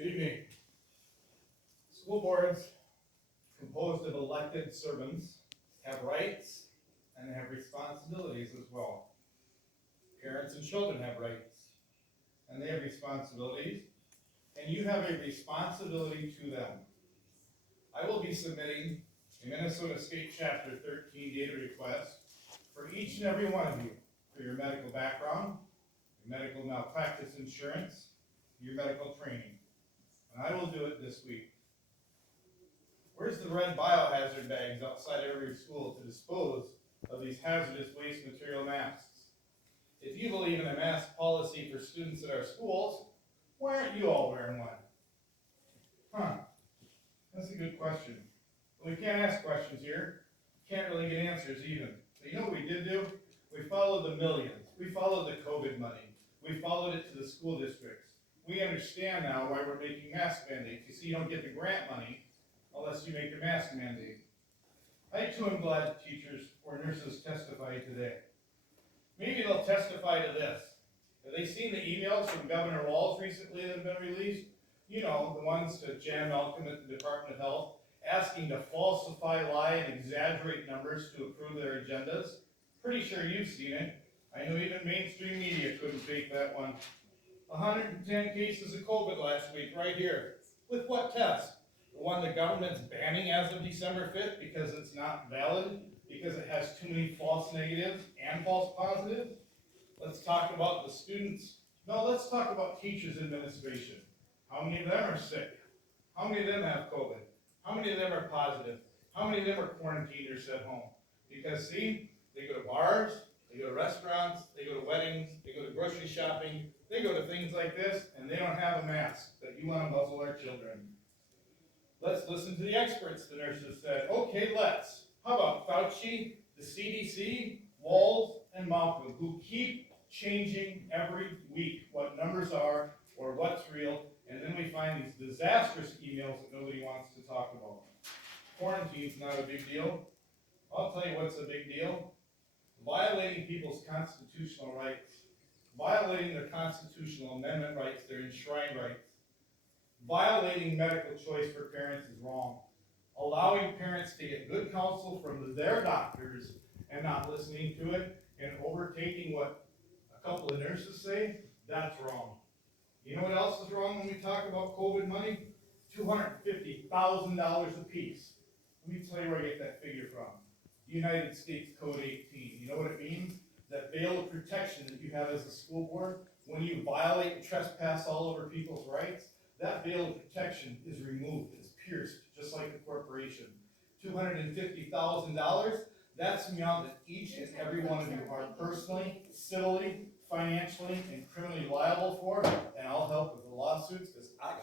Good evening. School boards, composed of elected servants, have rights and they have responsibilities as well. Parents and children have rights and they have responsibilities, and you have a responsibility to them. I will be submitting a Minnesota State Chapter 13 data request for each and every one of you for your medical background, your medical malpractice insurance, your medical training. And I will do it this week. Where's the red biohazard bags outside every school to dispose of these hazardous waste material masks? If you believe in a mask policy for students at our schools, why aren't you all wearing one? Huh, that's a good question. Well, we can't ask questions here. Can't really get answers even. So you know what we did do? We followed the millions. We followed the COVID money. We followed it to the school districts. We understand now why we're making mask mandates. You see, you don't get the grant money unless you make a mask mandate. I too am glad teachers or nurses testify today. Maybe they'll testify to this. Have they seen the emails from Governor Walz recently that have been released? You know, the ones to Jan Malcolm at the Department of Health, asking to falsify, lie, and exaggerate numbers to approve their agendas. Pretty sure you've seen it. I know even mainstream media couldn't fake that one. 110 cases of COVID last week, right here. With what test? The one the government's banning as of December 5th because it's not valid, because it has too many false negatives and false positives? Let's talk about the students. No, let's talk about teachers' administration. How many of them are sick? How many of them have COVID? How many of them are positive? How many of them are quarantined or sent home? Because see, they go to bars, they go to restaurants, they go to weddings, they go to grocery shopping, they go to things like this, and they don't have a mask that you want to muzzle our children. Let's listen to the experts, the nurses said. Okay, let's. How about Fauci, the CDC, Walz, and Malcolm, who keep changing every week what numbers are or what's real, and then we find these disastrous emails that nobody wants to talk about. Quarantine's not a big deal. I'll tell you what's a big deal. Violating people's constitutional rights. Violating their constitutional amendment rights, their enshrined rights. Violating medical choice for parents is wrong. Allowing parents to get good counsel from their doctors and not listening to it and overtaking what a couple of nurses say, that's wrong. You know what else is wrong when we talk about COVID money? $250,000 a piece. Let me tell you where I get that figure from. United States Code 18. You know what it means? That veil of protection that you have as a school board, when you violate and trespass all over people's rights, that veil of protection is removed. It's pierced, just like a corporation. $250,000, that's the amount that each and every one of you are personally, civilly, financially, and criminally liable for, and I'll help with the lawsuits because I